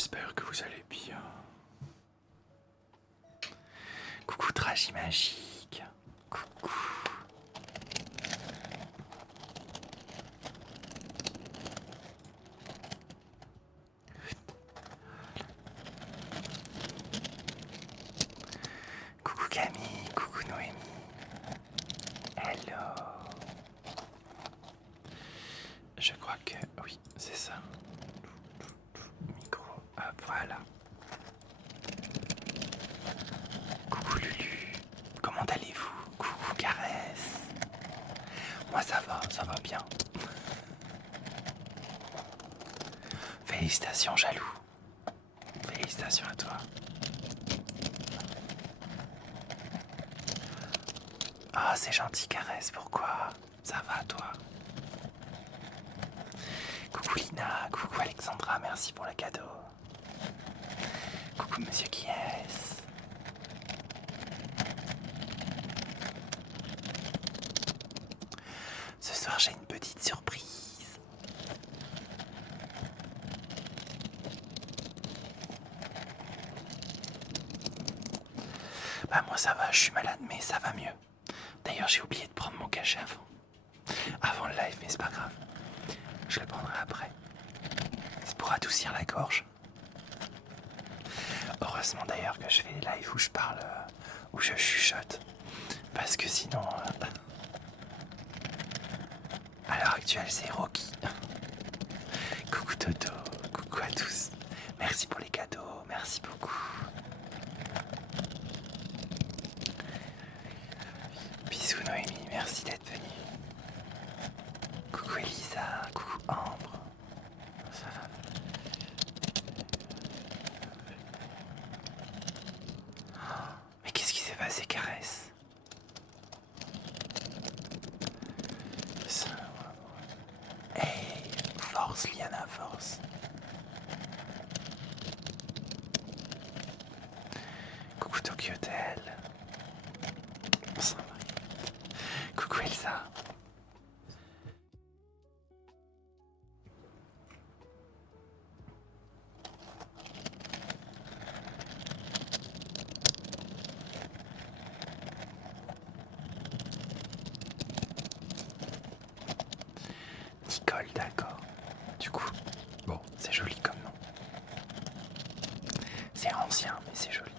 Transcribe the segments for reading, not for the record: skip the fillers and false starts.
J'espère que vous allez bien. Coucou Tragimagique. Coucou. Coucou Camille, coucou Noémie. Hello. Je crois que oui, c'est ça. Micro, hop, voilà. Coucou Lulu, comment allez-vous? Coucou Caresse. Moi ça va bien. Félicitations Jaloux. Félicitations à toi. Ah, c'est gentil Caresse, pourquoi? Ça va toi? Coucou Lina, coucou Alexandra, merci pour le cadeau. Coucou Monsieur qui est-ce? Ce soir j'ai une petite surprise. Bah moi ça va, je suis malade mais ça va mieux. D'ailleurs j'ai oublié de prendre mon cachet avant le live, mais c'est pas grave. Je le prendrai après. C'est pour adoucir la gorge. Heureusement d'ailleurs que je fais des lives où je parle, où je chuchote. Parce que sinon, à l'heure actuelle c'est Rocky. Coucou Toto, coucou à tous. Merci pour les cadeaux, merci beaucoup. Bisous Noémie, merci d'être venue. Coucou Elisa, coucou Ambre. Ça va? Mais qu'est-ce qui s'est passé, Caresse? Hey, force Liana, force. Coucou Tokyo Hotel. Coucou Elsa. Nicole, d'accord. Du coup, bon, c'est joli comme nom. C'est ancien, mais c'est joli.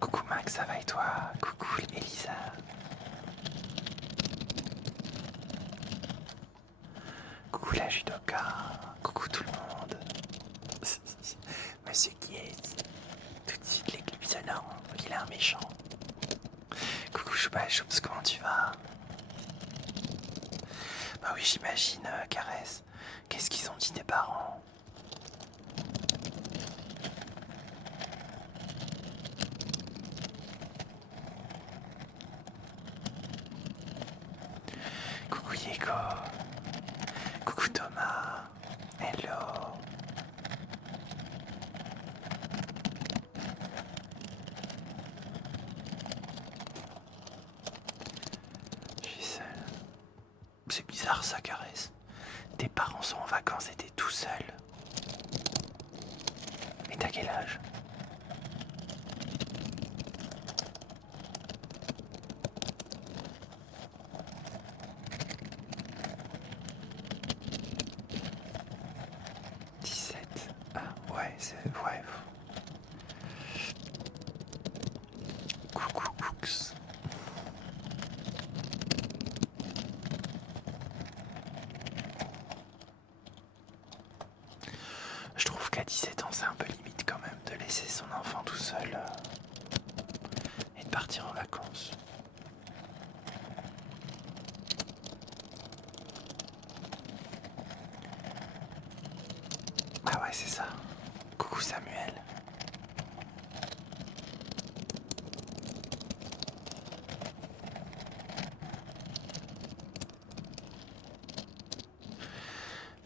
Coucou Max, ça va et toi? Coucou Elisa. Coucou la judoka. Coucou tout le monde. Monsieur qui est tout de suite l'éclipsonnant, il est un méchant. Coucou Chouba Choups, comment tu vas? Bah oui, j'imagine, Caresse. Qu'est-ce qu'ils ont dit tes parents? Coucou Yeko. Coucou Thomas. Hello. Je suis seul. C'est bizarre ça, Caresse. Tes parents sont en vacances et t'es tout seul. Et t'as quel âge? Ouais, c'est... Ouais. Coucou, Cooks. Je trouve qu'à 17 ans, c'est un peu limite quand même de laisser son enfant tout seul et de partir en vacances. Ah ouais, c'est ça. Coucou Samuel.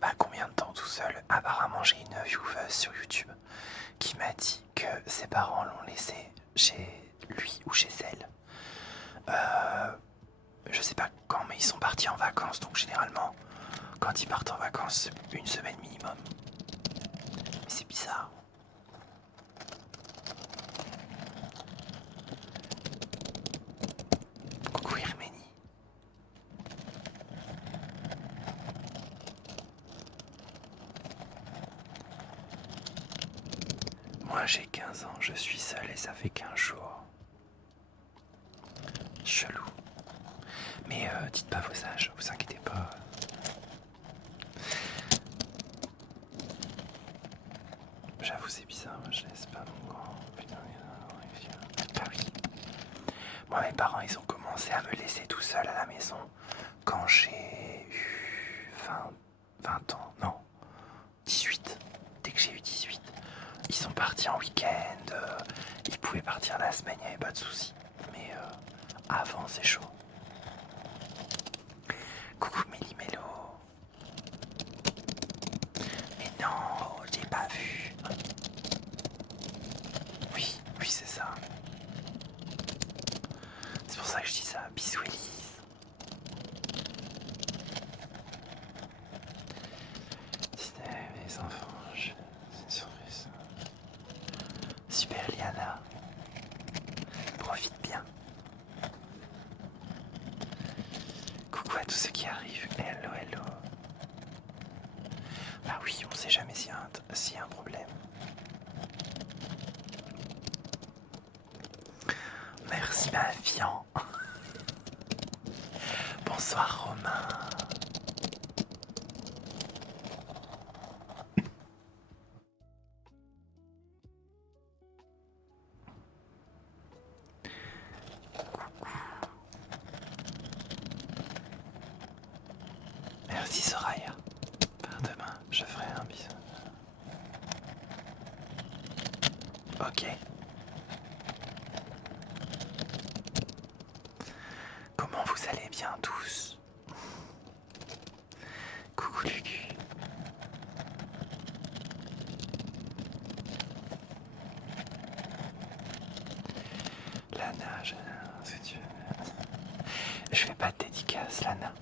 Bah combien de temps tout seul? Apparemment j'ai une vieweuse sur YouTube qui m'a dit que ses parents l'ont laissé chez lui ou chez elle Je sais pas quand, mais ils sont partis en vacances, donc généralement, quand ils partent en vacances, c'est une semaine minimum. Mais c'est bizarre. Coucou Herménie. Moi j'ai 15 ans, je suis seul et ça fait 15 jours. Chelou. Mais dites pas vos âges, vous inquiétez pas. J'avoue c'est bizarre, je laisse pas mon grand. Ah oui. Moi mes parents ils ont commencé à me laisser tout seul à la maison quand j'ai eu 20 ans, non, 18. Dès que j'ai eu 18, ils sont partis en week-end, ils pouvaient partir la semaine, il n'y avait pas de soucis. Mais avant c'est chaud. Coucou Méli-Mélo. Mais non, j'ai pas vu. Oui, oui c'est ça. C'est pour ça que je dis ça. Bisous Elise. Mes enfants, c'est une surprise. Super Liana. Profite bien. Coucou à tous ceux qui arrivent. Hello, hello. Bah oui, on sait jamais s'il y a un problème. Merci ma fian. Bonsoir Romain. Merci Soraya. Demain, je ferai un bisou. Ok. Comment vous allez bien tous? Coucou Lucu. Lana, je fais pas de dédicace, Lana.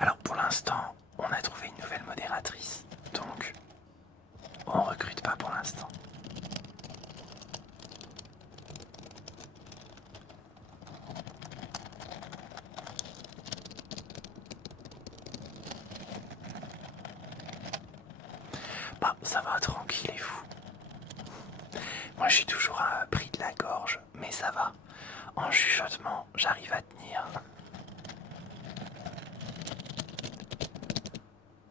Alors pour l'instant, on a trouvé une nouvelle modératrice, donc on recrute pas pour l'instant. Bah ça va, tranquille et vous. Moi je suis toujours pris de la gorge, mais ça va. En chuchotement, j'arrive à tenir.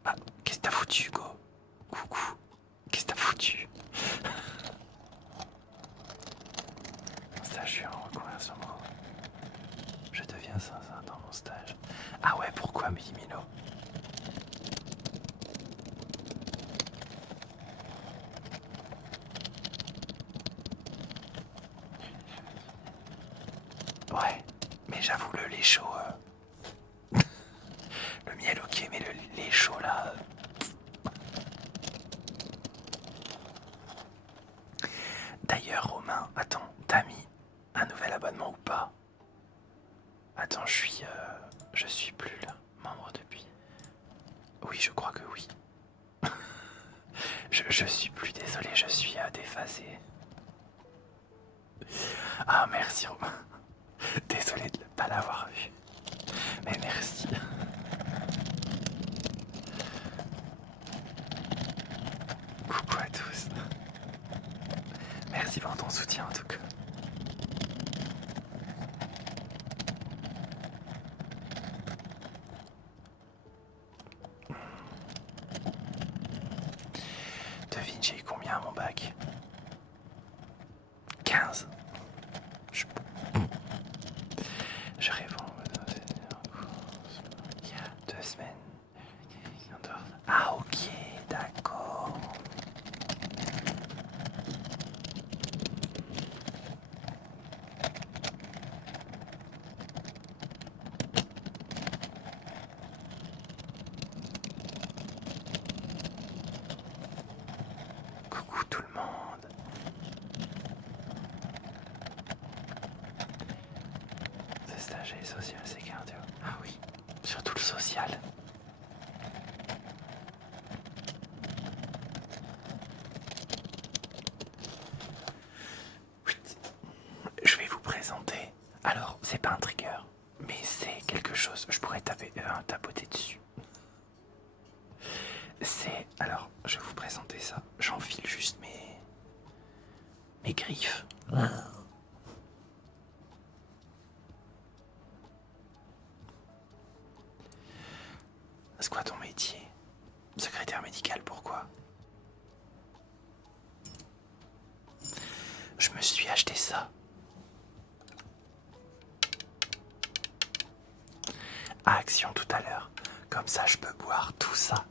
Ah, qu'est-ce que t'as foutu, Hugo? Coucou. Qu'est-ce que t'as foutu? Ça, je suis en reconversion. Je deviens sincère dans mon stage. Ah ouais, pourquoi, Milo? Ouais, mais j'avoue, le lait chaud... le miel ok, mais le lait chaud là... D'ailleurs, Romain, attends, t'as mis un nouvel abonnement ou pas? Attends, je suis plus là, membre depuis. Oui, je crois que oui. je suis plus désolé, je suis déphasé. Ah, merci Romain. Désolé de ne pas l'avoir vu. Mais merci. Coucou à tous. Merci pour ton soutien en tout cas. Devine, j'ai eu combien à mon bac? 15. Je réponds. Il y a 2 semaines. Ah ok, d'accord. Coucou tout le monde. J'ai social, c'est cardio. Ah oui, surtout le social. Oui. Je vais vous présenter. Alors, c'est pas un trigger, mais c'est quelque chose. Je pourrais tapoter dessus. C'est. Alors, je vais vous présenter ça. J'enfile juste mes griffes. C'est quoi ton métier? Secrétaire médical, pourquoi? Je me suis acheté ça. À Action tout à l'heure. Comme ça, je peux boire tout ça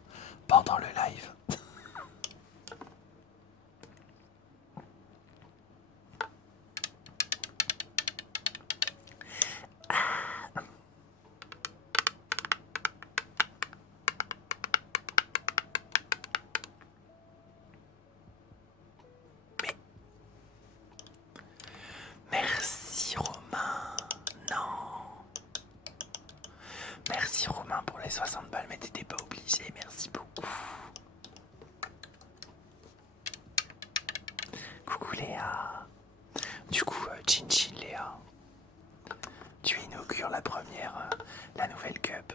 pendant le live. Mais merci Romain. Non. Merci Romain pour les 60 balles, mais t'étais pas obligé. Merci beaucoup. Coucou Léa. Du coup, Chin Chin Léa. Tu inaugures la première, la nouvelle cup.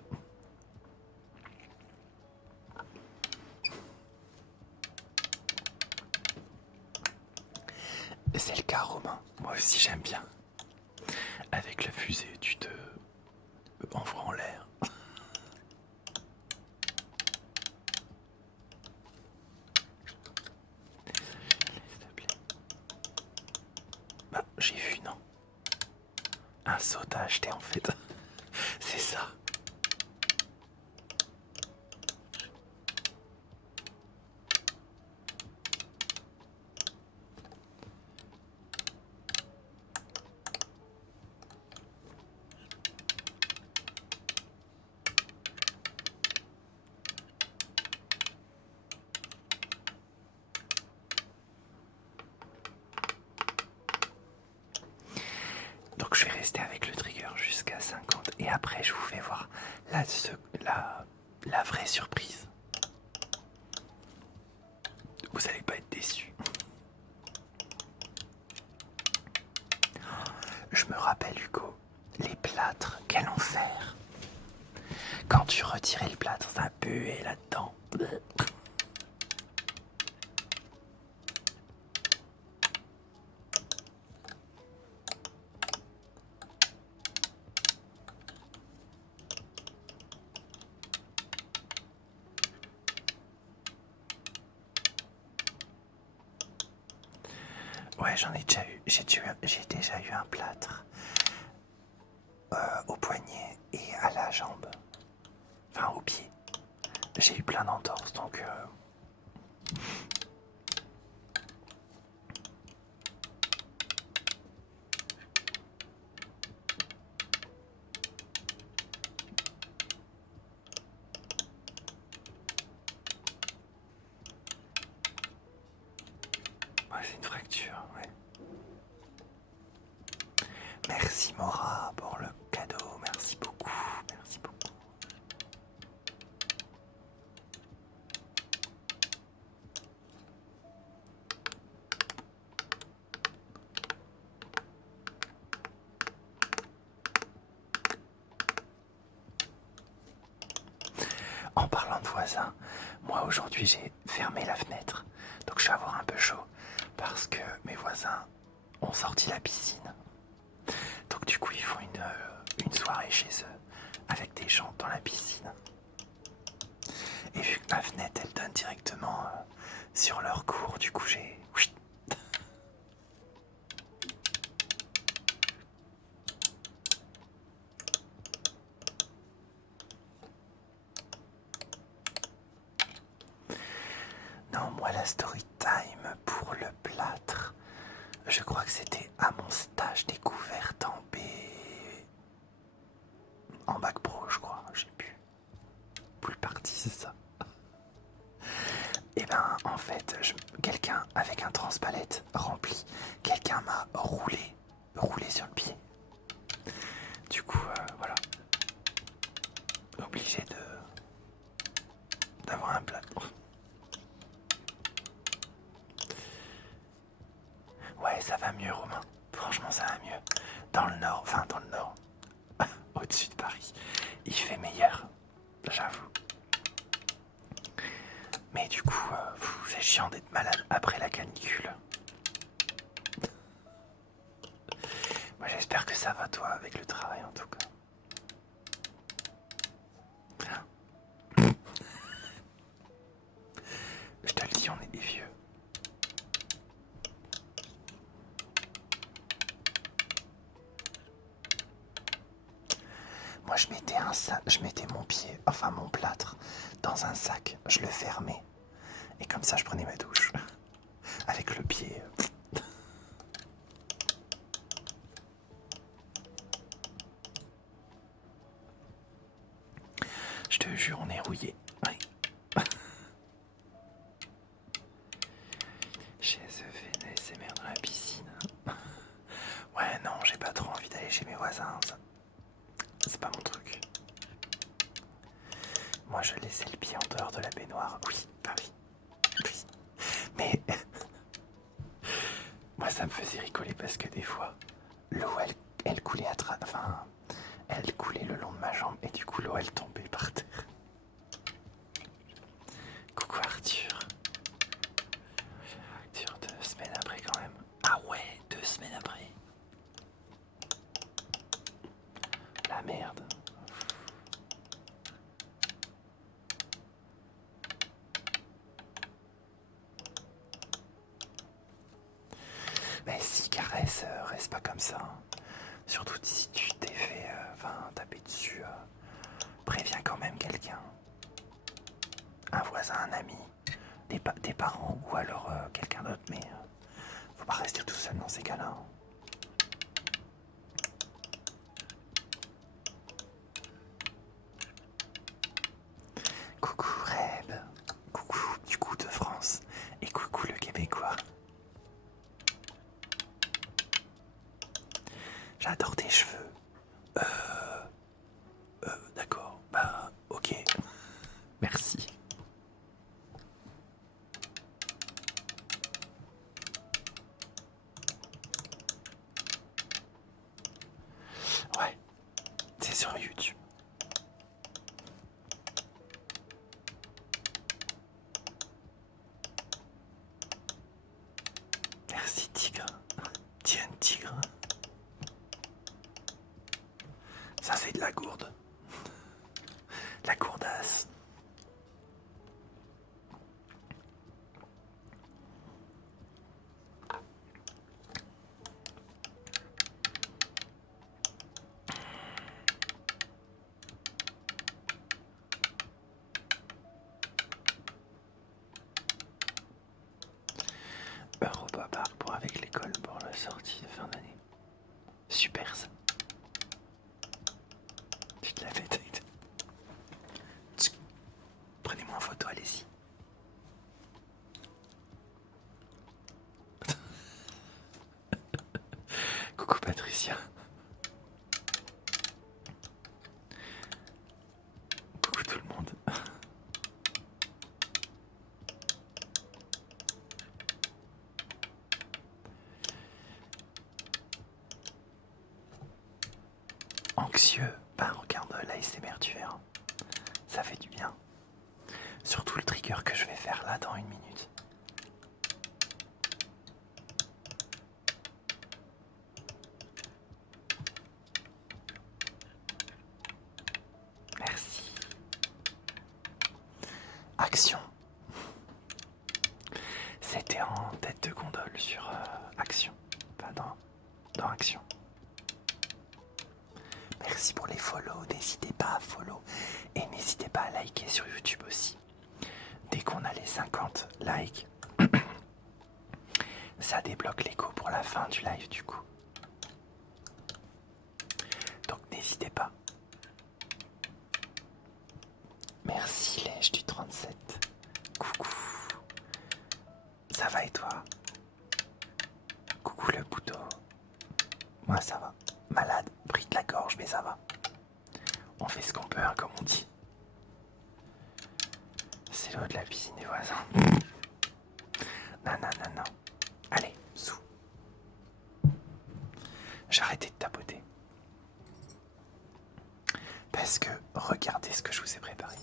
C'est le cas Romain. Moi aussi j'aime bien. Avec la fusée, tu te envoies en l'air. Bah, j'ai vu, non? Un saut à acheter en fait. C'est ça. Donc je vais rester avec le trigger jusqu'à 50 et après je vous fais voir la vraie surprise. Vous allez pas être déçus. Je me rappelle Hugo, les plâtres, quel enfer. Quand tu retirais le plâtre, ça puait là-dedans. Ouais, j'en ai déjà eu. J'ai déjà eu un plâtre au poignet et à la jambe. Enfin, au pied. J'ai eu plein d'entorses, donc... Ouais, c'est une fracture, ouais. Merci Mora pour le cadeau, merci beaucoup, merci beaucoup. En parlant de voisins, moi aujourd'hui j'ai fermé la fenêtre, donc je vais avoir un peu chaud parce que mes voisins ont sorti la piscine. Donc du coup ils font une soirée chez eux avec des gens dans la piscine. Et vu que ma fenêtre elle donne directement sur leur cour, du coup j'ai... Oui. Non, moi la story time pour le plâtre, je crois que c'était à mon stage découverte en B... En bac pro, je crois, j'ai pu. Pool party, c'est ça. Et ben, en fait, quelqu'un avec un transpalette rempli, quelqu'un m'a roulé sur le pied. Du coup, obligé d'avoir un plat. Ouais, ça va mieux, Romain. Franchement, ça va mieux. Dans le nord, enfin dans le nord, au-dessus de Paris, il fait meilleur, j'avoue. Mais du coup, c'est chiant d'être malade après la canicule. Moi, j'espère que ça va, toi, avec le travail, en tout cas. Je te le dis, on est des vieux. Moi, je mettais mon pied, enfin mon plâtre, dans un sac. Je le fermais. Et comme ça, je prenais ma douche. Avec le pied. Je te jure, on est rouillé. Oui. J'ai fait de l'ASMR dans la piscine. Ouais, non, j'ai pas trop envie d'aller chez mes voisins. C'est pas mon truc. Moi, je laissais le pied en dehors de la baignoire. Oui, bah oui. Oui. Mais moi, ça me faisait rigoler parce que des fois, l'eau, elle coulait enfin, elle coulait le long de ma jambe et du coup, l'eau, elle tombait par terre. Coucou Arthur. Arthur, 2 semaines après quand même. Ah ouais, 2 semaines après. La merde. Mais si, caresse, reste pas comme ça. Surtout si tu t'es fait taper dessus, préviens quand même quelqu'un. Un voisin, un ami, tes parents ou alors quelqu'un d'autre, mais faut pas rester tout seul dans ces cas-là. Coucou Reb, coucou du coup de France et coucou le Québécois. J'adore tes cheveux. D'accord, bah ok, merci. Ouais, c'est sur YouTube. Merci Tigre. Tiens Tigre. Ça c'est de la gourde. La gourdasse. Europa Park pour avec l'école pour la sortie de fin d'année. Super ça. Tu te l'as fait. Prenez-moi en photo, allez-y. Coucou Patricia. Coucou tout le monde. Anxieux, bah regarde l'ASMR, tu verras. Ça fait du bien. Surtout le trigger que je vais faire là dans 1 minute. Merci. Action. C'était en tête de gondole sur Action. Pas dans Action. Merci pour les follow. N'hésitez pas à follow. Et n'hésitez pas à liker sur YouTube aussi. Dès qu'on a les 50 likes, ça débloque l'écho pour la fin du live du coup. Donc n'hésitez pas. Merci Lèche du 37. Coucou. Ça va et toi? Coucou le bouton. Moi ça va. Malade, pris de la gorge mais ça va. On fait ce qu'on peut hein, comme on dit. c'est l'eau de la piscine des voisins. Non, non, non, non. Allez, sous. J'ai arrêté de tapoter. Parce que regardez ce que je vous ai préparé.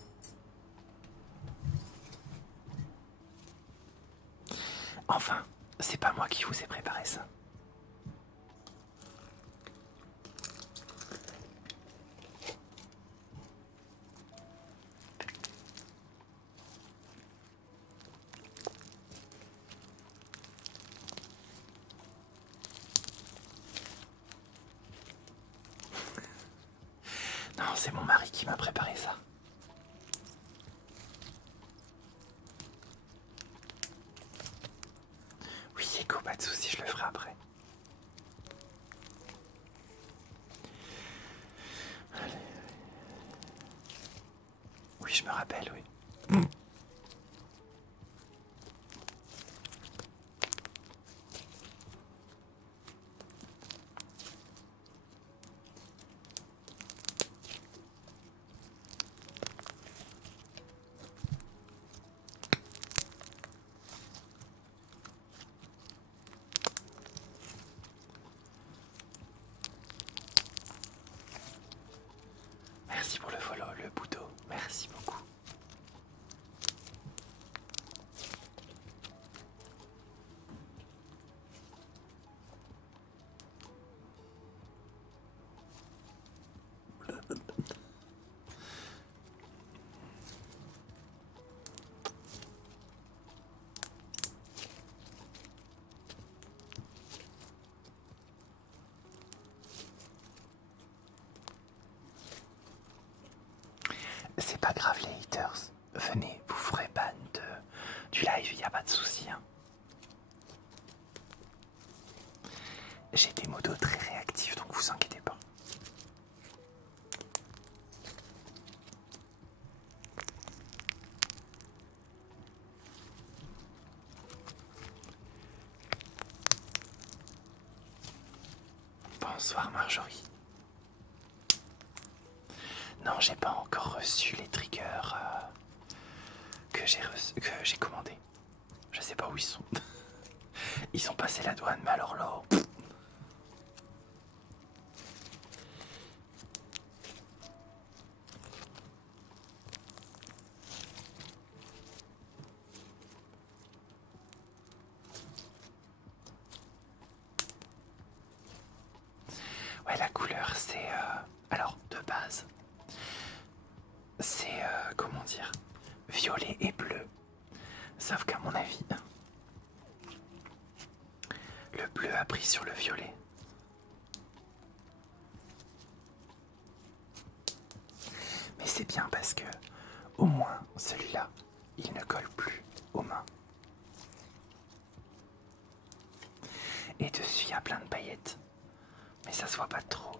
Enfin, c'est pas moi qui vous ai préparé ça. Non, c'est mon mari qui m'a préparé ça. Oui, éco, pas de soucis, je le ferai après. Allez. Oui, je me rappelle, oui. Merci pour le follow, le bouton. Merci beaucoup. C'est pas grave les haters. Venez, vous ferez ban du live, y a pas de souci. Hein. J'ai des modos très réactifs, donc vous inquiétez pas. Bonsoir Marjorie. Non, j'ai pas encore reçu les triggers que j'ai commandés. Je sais pas où ils sont. Ils ont passé la douane, mais alors là... Ouais, la couleur, c'est... alors, de base, c'est... comment dire, violet et bleu. Sauf qu'à mon avis, le bleu a pris sur le violet. Mais c'est bien parce que, au moins, celui-là, il ne colle plus aux mains. Et dessus, il y a plein de paillettes. Mais ça se voit pas trop.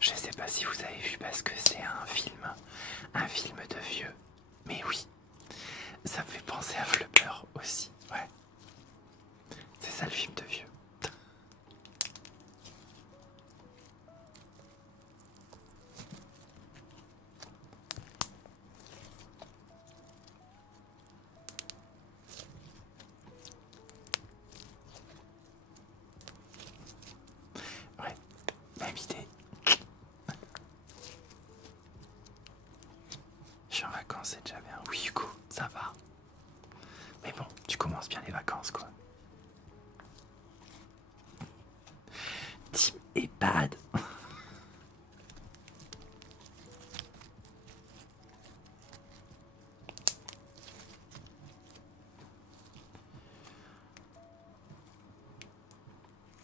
Je sais pas si vous avez vu parce que c'est un film de vieux. Mais oui, ça me fait penser à Flubber aussi, ouais. C'est ça le film de vieux. Ouais, même idée. Je suis en vacances, c'est déjà bien. Oui, Hugo, ça va. Mais bon, tu commences bien les vacances, quoi. Team EHPAD.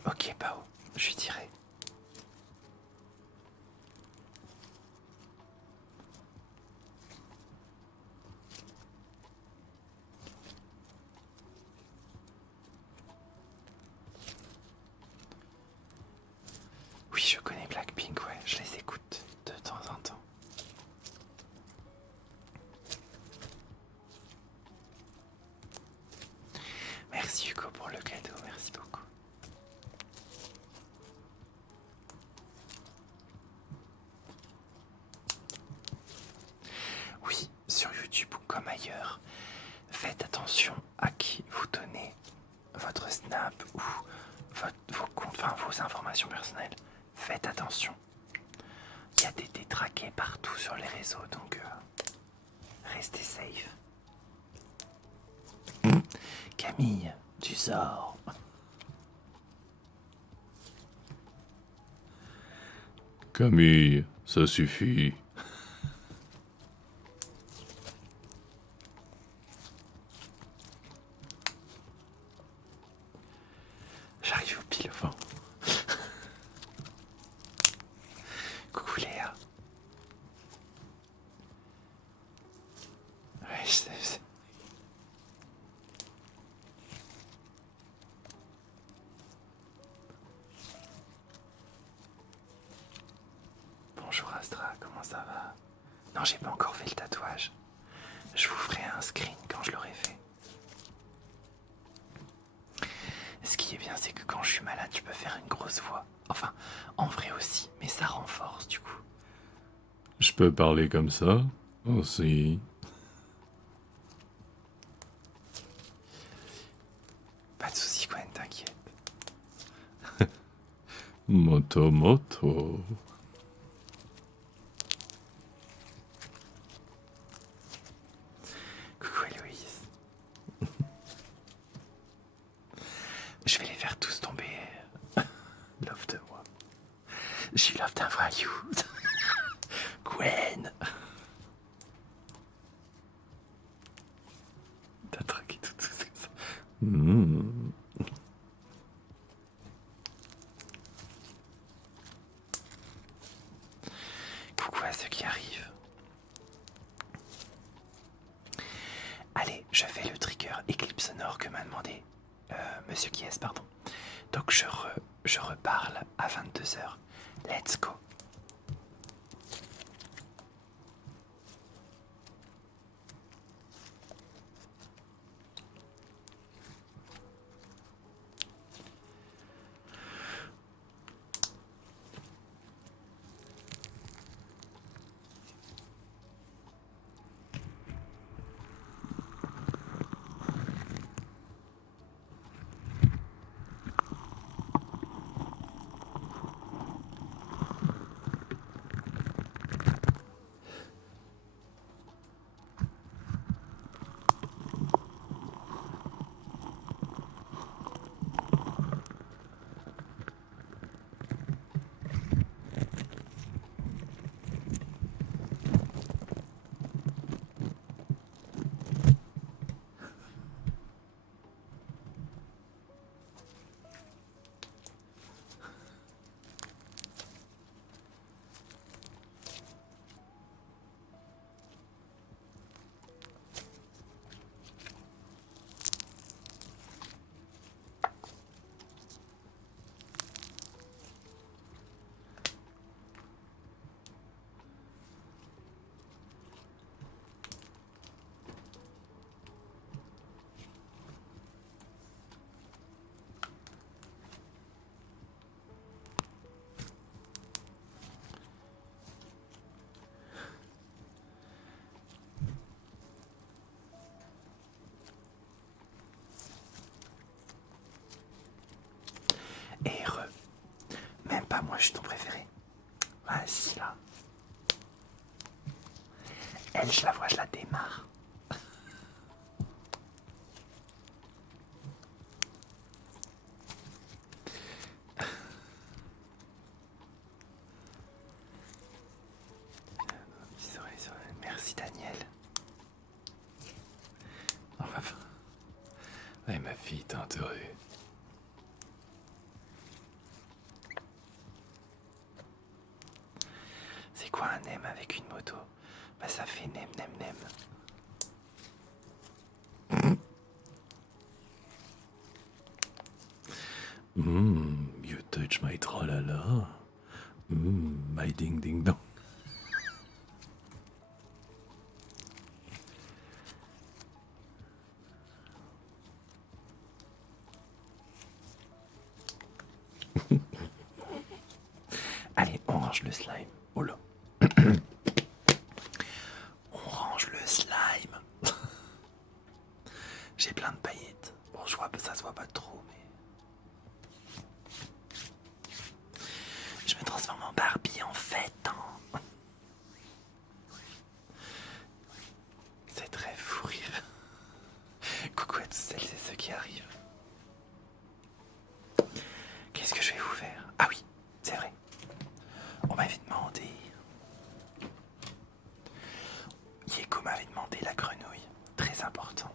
Ok, Pao, je lui dirai. Oui, je connais Blackpink, ouais, je les écoute de temps en temps. Merci Hugo pour le cadeau, merci beaucoup. Oui, sur YouTube ou comme ailleurs, faites attention à qui vous donnez votre Snap ou vos comptes, enfin vos informations personnelles. Faites attention. Il y a des détraqués partout sur les réseaux, donc restez safe. Camille, tu sors. Camille, ça suffit. J'arrive au pile vent. Coucou Léa. Ouais, je sais. Bonjour Astra, comment ça va? Non, j'ai pas encore fait le tatouage. Je vous ferai un screen quand je l'aurai fait. Ce qui est bien, c'est que quand je suis malade, tu peux faire une grosse voix. Enfin, en vrai aussi, mais ça renforce du coup. Je peux parler comme ça aussi. Pas de soucis, Gwen, t'inquiète. Moto moto. Coucou Héloïse. Je vais les faire tous tomber. Love de moi. She love d'un voyou. Gwen. T'as traqué tout ça. Mmh. Coucou à ceux qui arrivent. Allez, je fais le trigger éclipse sonore que m'a demandé Monsieur Kies, pardon. Donc je reparle à 22h. Let's go. Et même pas moi, je suis ton préféré. Vas-y là. Elle, je la vois, je la démarre. Merci Daniel. Enfin, Ouais, ma fille, t'as intérêt. c'est quoi un nem avec une moto? Bah ça fait nem nem nem. You touch my tralala. My ding ding dong. Allez, on range le slime. Oh là. On range le slime. J'ai plein de paillettes. Bon, je vois que ça se voit pas trop, mais... Je me transforme en Barbie, en fait. Hein. C'est très fou rire. Coucou à tous celles et ceux qui arrivent. Qu'est-ce que je vais vous faire? Ah oui, c'est vrai. On m'avait demandé... Yeko m'avait demandé la grenouille. Très important.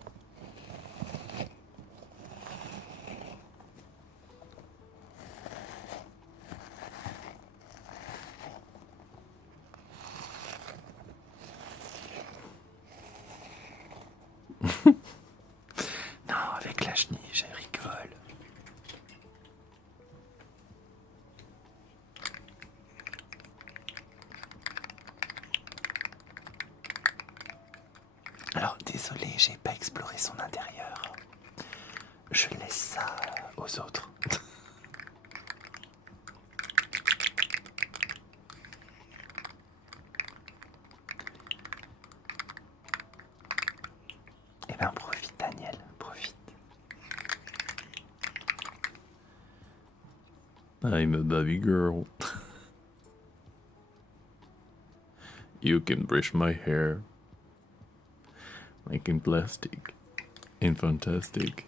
Non, avec la chenille, je rigole. Alors, désolé, j'ai pas exploré son intérieur. Je laisse ça aux autres. Eh ben, profite, Daniel, profite. I'm a baby girl. You can brush my hair. Like in plastic. In fantastic.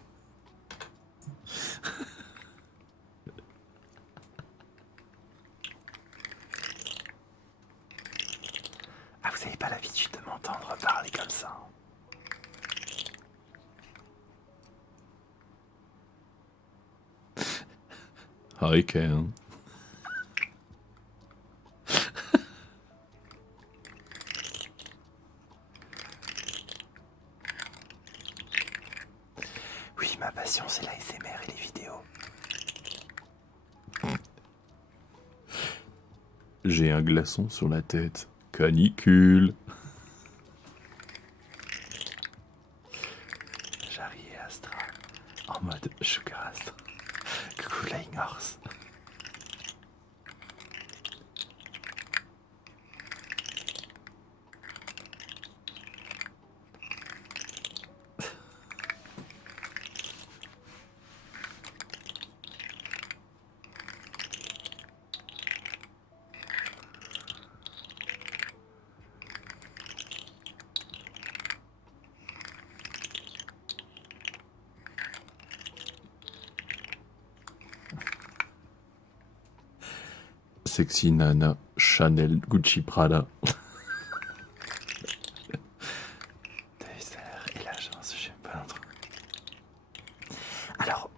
Ah, vous avez pas l'habitude de m'entendre parler comme ça. I can. Oui, ma passion, c'est l'ASMR et les vidéos. J'ai un glaçon sur la tête. Canicule. Jarry et Astra, en mode Sugar Astra. Coucou Flying Horse. Sexy Nana, Chanel, Gucci, Prada. Et l'agence, je sais pas trop. Alors,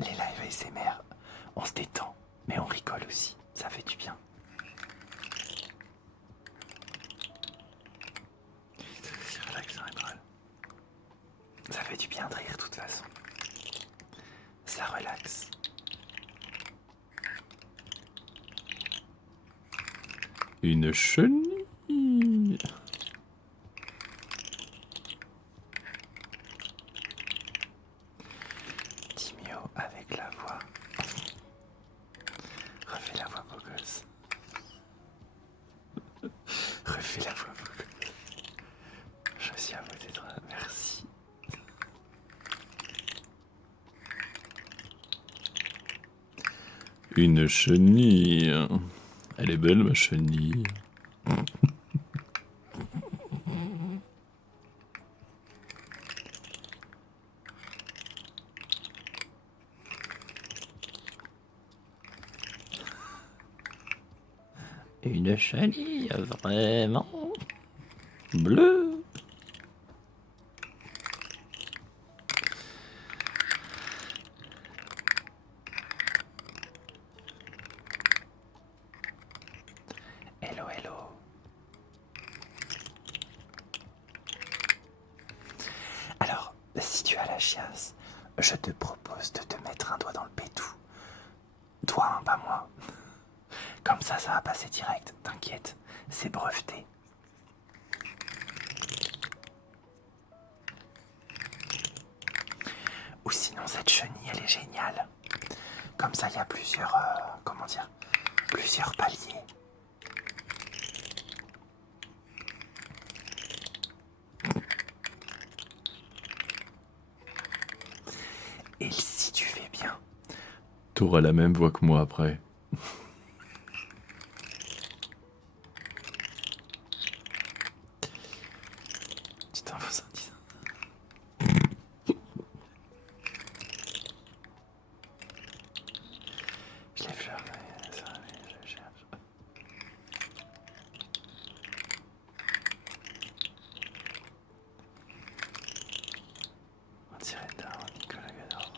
les lives ASMR, on se détend, mais on rigole aussi. Ça fait du bien. C'est relaxant et drôle. Ça fait du bien de rire de toute façon. Ça relaxe. Une chenille. Timio avec la voix. Refais la voix beau gosse. Refais la voix beau gosse. Je suis à vous d'être. Merci. Une chenille. Elle est belle, ma chenille. Une chenille vraiment bleue. Hello, hello. Alors, si tu as la chiasse, je te propose de te mettre un doigt dans le pétou. Toi, hein, pas moi. Comme Ça va passer direct, t'inquiète, c'est breveté. Ou sinon cette chenille elle est géniale. Comme ça il y a plusieurs, comment dire, plusieurs paliers. Et si tu fais bien, t'auras la même voix que moi après. tu t'en fous ça, dis ça. Je les fleurs, je cherche. On dirait d'un Nicolas Gador.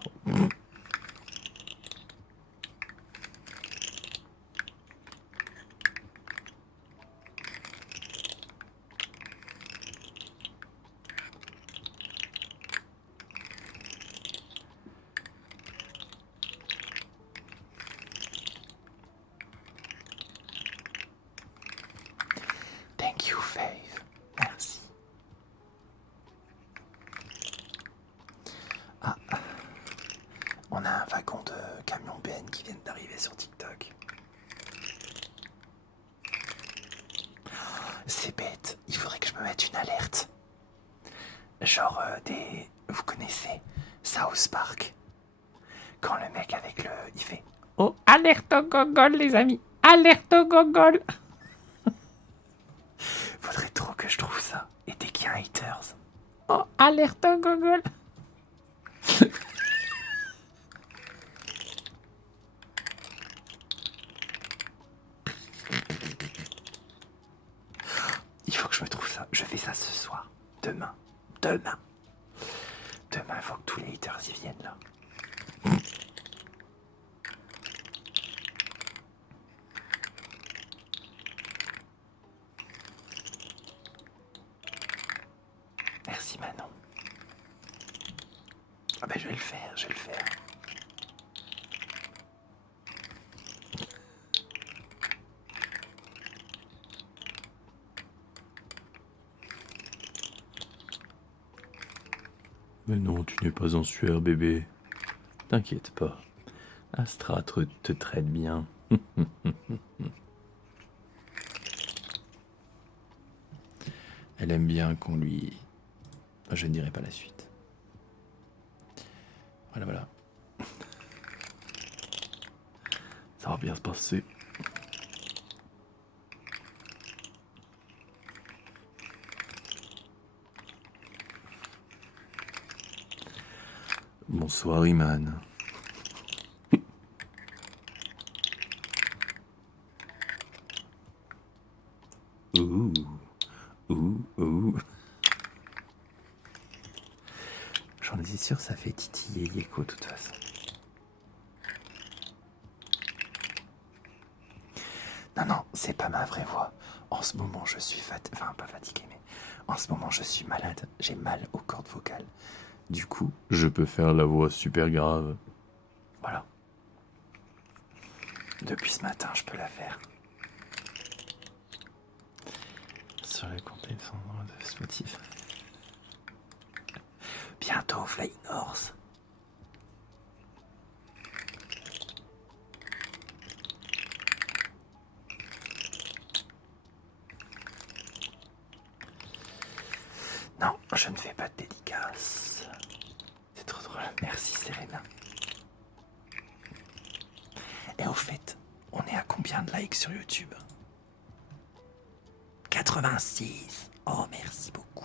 Thank you, Faith. Merci. Ah, on a un wagon de camion Ben qui viennent d'arriver sur TikTok. C'est bête, il faudrait que je me mette une alerte. Genre des... Vous connaissez South Park? Quand le mec avec le... Il fait... Oh, alerte au gogol les amis. Alerte au gogol. Faudrait trop que je trouve ça. Et dès qu'il y a un haters. Oh, alerte au gogol. Il faut que je me trouve ça. Je fais ça ce soir. Demain. Demain, il faut que tous les haters y viennent là. Merci Manon. Ah ben je vais le faire, Mais non, tu n'es pas en sueur, bébé. T'inquiète pas. Astra te traite bien. Elle aime bien qu'on lui... Je ne dirai pas la suite. Voilà. Ça va bien se passer. Bonsoir, Iman. Ouh. J'en suis sûr, ça fait titiller Yeko de toute façon. Non, c'est pas ma vraie voix. En ce moment, je suis enfin, pas fatigué, mais en ce moment, je suis malade. J'ai mal aux cordes vocales. Du coup, je peux faire la voix super grave. Voilà. Depuis ce matin, je peux la faire. Sur le compte de Spotify. Bientôt, Flying Horse. Non, je ne fais pas de dédicace. C'est trop drôle. Merci, Serena. Et au fait, on est à combien de likes sur YouTube? 86. Oh, merci beaucoup.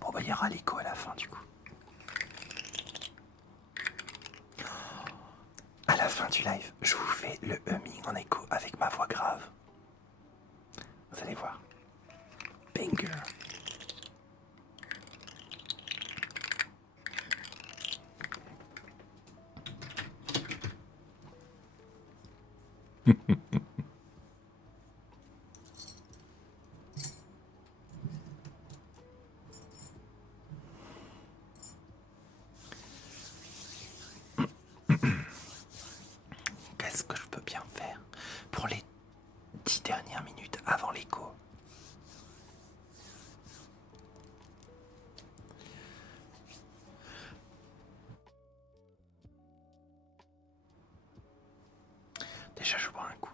Bon, bah, il y aura l'écho à la fin, du coup. À la fin du live, je vous fais le humming en écho avec ma voix grave. Vous allez voir. Banger. Qu'est-ce que je peux bien faire pour les 10 dernières minutes avant l'écho. Déjà, je bois un coup.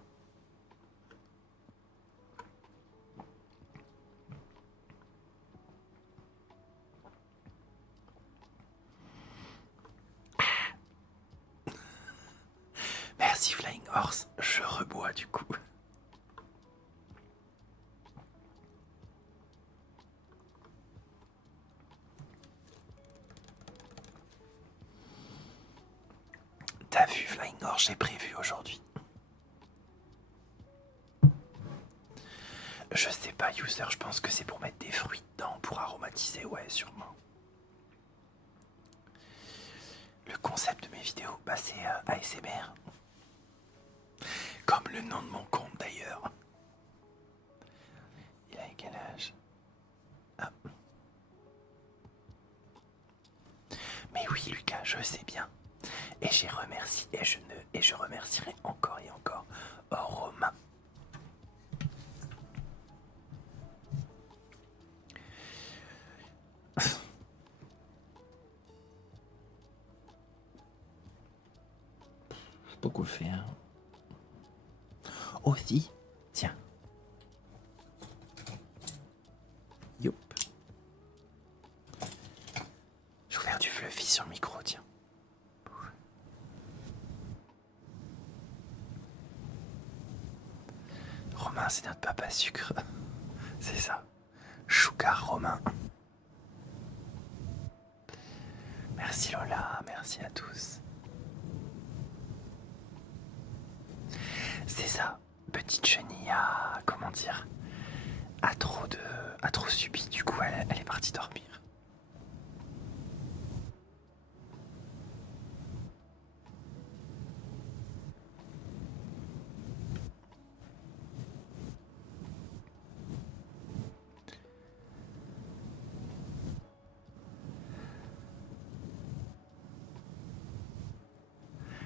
Merci Flying Horse, je rebois du coup. T'as vu Flying Horse, j'ai prévu aujourd'hui. Je sais pas, user, je pense que c'est pour mettre des fruits dedans, pour aromatiser, ouais, sûrement. Le concept de mes vidéos, bah c'est ASMR. Comme le nom de mon compte d'ailleurs. Il a quel âge? Ah. Mais oui Lucas, je sais bien. Et j'ai remercié, et je remercierai encore et encore Romain. Je sais pas quoi faire. Aussi, tiens. Youp. Je vais faire du fluffy sur le micro, tiens. Romain, c'est notre papa sucre. C'est ça. Choucar Romain. Merci Lola, merci à tous. C'est ça, petite chenille à, comment dire, a trop subi, du coup elle est partie dormir.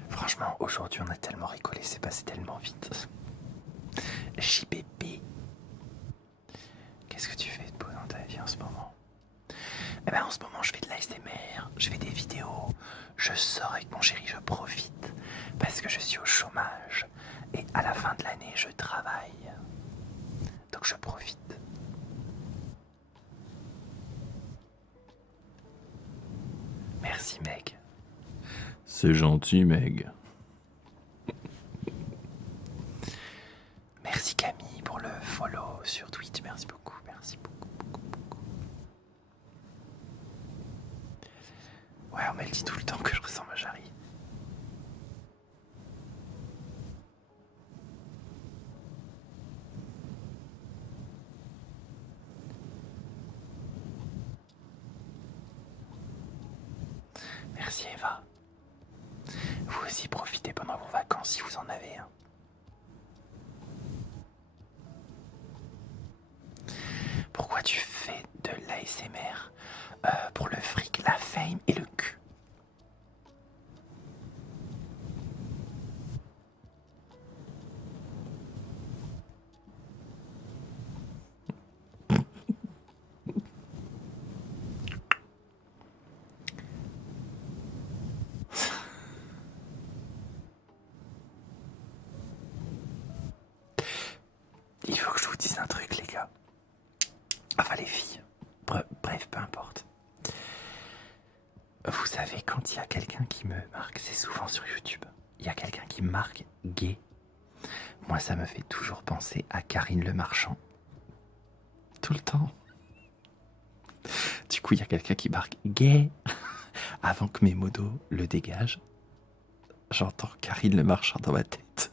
Franchement, aujourd'hui on a tellement rigolé, c'est passé tellement vite. JPP. Qu'est-ce que tu fais de beau dans ta vie en ce moment? Eh ben en ce moment je fais de l'ASMR, je fais des vidéos, je sors avec mon chéri, je profite parce que je suis au chômage et à la fin de l'année je travaille. Donc je profite. Merci Meg. C'est gentil, Meg. Merci Camille pour le follow sur Twitch, merci beaucoup, merci beaucoup, beaucoup, beaucoup. Ouais, on me le dit tout le temps que je ressemble à Jarry. Merci Eva. Vous aussi profitez pendant vos vacances si vous en avez. Hein. Pourquoi tu fais de l'ASMR pour le fric, la fame et le cul? Il faut que je vous dise un truc les gars. Enfin les filles. Bref, peu importe. Vous savez, quand il y a quelqu'un qui me marque, c'est souvent sur YouTube, il y a quelqu'un qui me marque gay. Moi, ça me fait toujours penser à Karine Le Marchand. Tout le temps. Du coup, il y a quelqu'un qui marque gay. Avant que mes modos le dégagent, j'entends Karine Le Marchand dans ma tête.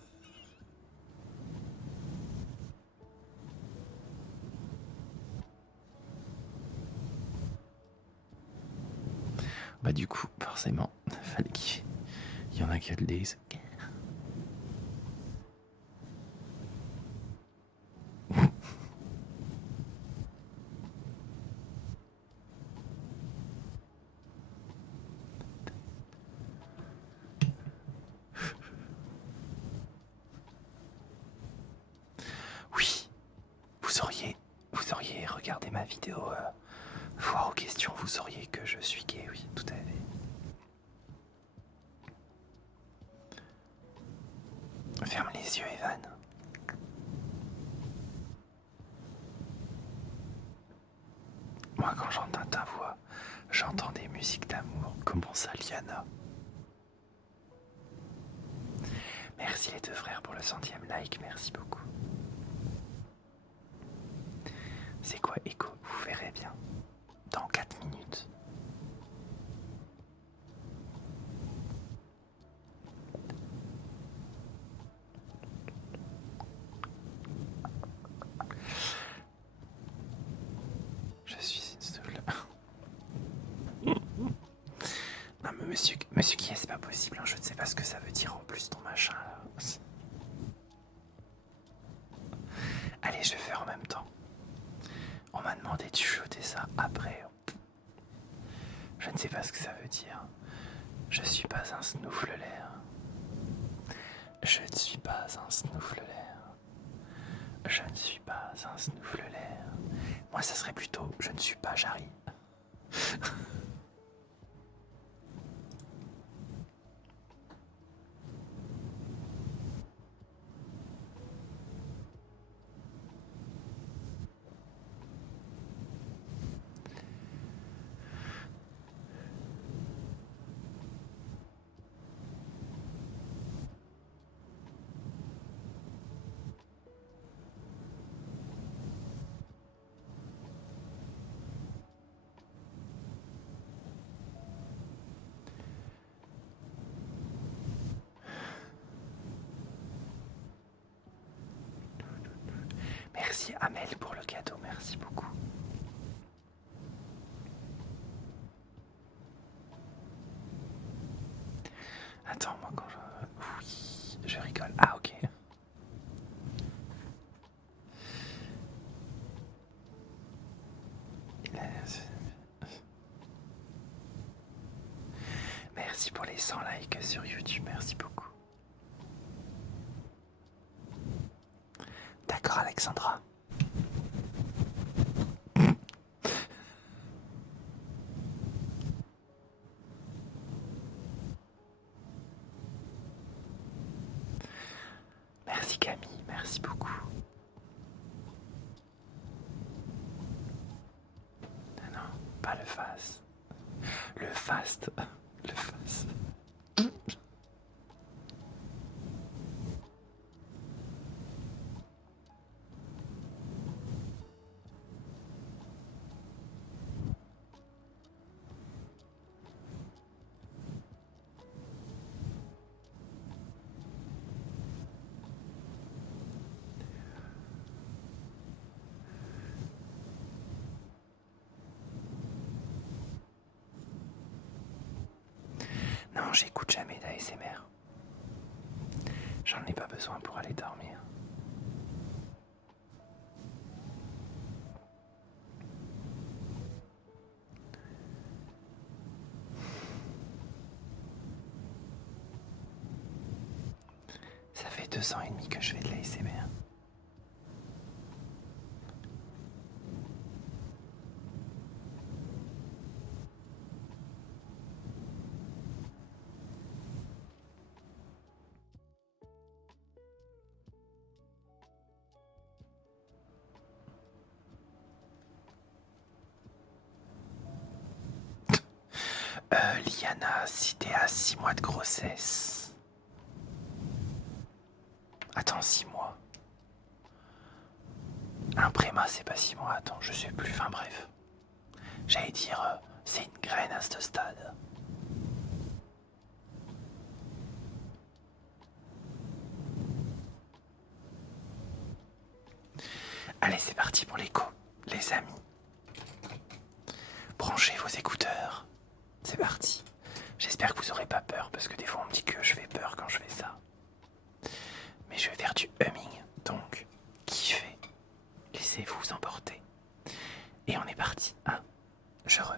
Bah du coup, forcément, fallait qu'il y en a qui le disent. vidéo foire aux questions, vous sauriez que je suis gay, oui, tout à fait. Ferme les yeux, Evan. Moi, quand j'entends ta voix, j'entends des musiques d'amour. Comment ça, Liana? Merci les deux frères pour le 100e like, merci beaucoup. C'est quoi Echo? Vous verrez bien. Dans 4 minutes. Je suis une stoule. Non mais monsieur qui est, c'est pas possible, hein. Je ne sais pas ce que ça veut dire en plus ton machin là. Allez, je vais faire en même temps. On m'a demandé de chuchoter ça après. Je ne sais pas ce que ça veut dire. Je suis pas un snouflelaire. Je ne suis pas un snouflelaire. Je ne suis pas un snouflelaire. Moi, ça serait plutôt je ne suis pas Jarry. Merci Amel pour le cadeau, merci beaucoup. Attends, moi quand je... Oui, je rigole. Ah ok. Merci pour les 100 likes sur YouTube, merci beaucoup. D'accord Alexandra. Merci Camille, merci beaucoup. Non, pas le fast. Le fast. Le fast. Non, j'écoute jamais d'ASMR. J'en ai pas besoin pour aller dormir. Ça fait 2 ans et demi que je fais de l'ASMR. Liana, si t'es à 6 mois de grossesse. Attends, 6 mois. Un préma, c'est pas 6 mois. Attends, je sais plus. Enfin bref. J'allais dire, c'est une graine à ce stade. Allez, c'est parti pour l'écho, les amis. Branchez vos écouteurs. C'est parti. J'espère que vous aurez pas peur, parce que des fois on me dit que je fais peur quand je fais ça. Mais je vais faire du humming, donc kiffez. Laissez-vous emporter. Et on est parti. Je re.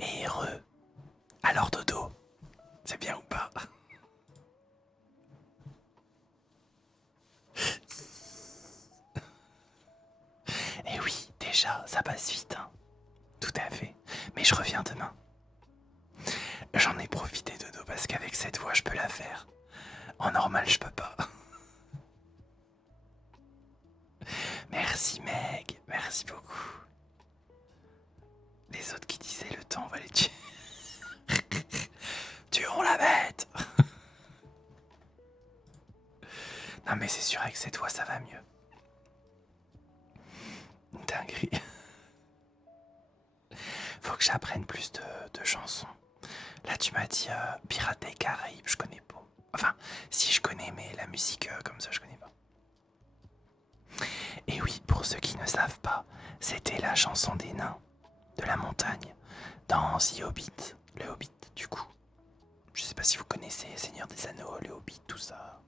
Et heureux. Alors dodo, c'est bien ou pas? Eh oui, déjà, ça passe vite, hein. Tout à fait. Mais je reviens demain. J'en ai profité dodo parce qu'avec cette voix je peux la faire. En normal je peux pas. Merci Meg, merci beaucoup. Les autres qui disaient le temps on va les tuer. Tuons la bête. Non mais c'est sûr avec cette voix ça va mieux. Dinguerie. Faut que j'apprenne plus de chansons. Là tu m'as dit Pirates des Caraïbes, je connais pas. Enfin, si je connais, mais la musique comme ça je connais pas. Et oui, pour ceux qui ne savent pas, c'était la chanson des nains de la montagne dans The Hobbit, le Hobbit du coup. Je sais pas si vous connaissez Seigneur des Anneaux, le Hobbit, tout ça.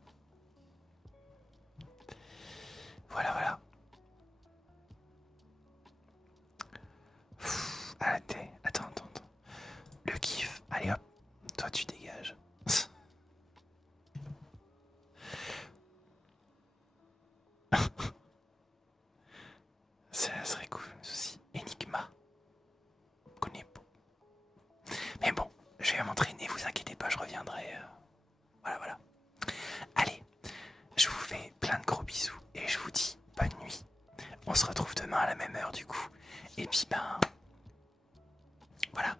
Voilà, voilà. Arrêtez, attends. Le kiff, allez hop, toi tu dégages. Ça serait cool, aussi. Enigma. Je connais pas. Mais bon, du coup. Et puis voilà.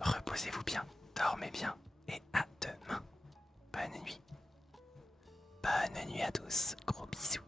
Reposez-vous bien, dormez bien et à demain. Bonne nuit. Bonne nuit à tous. Gros bisous.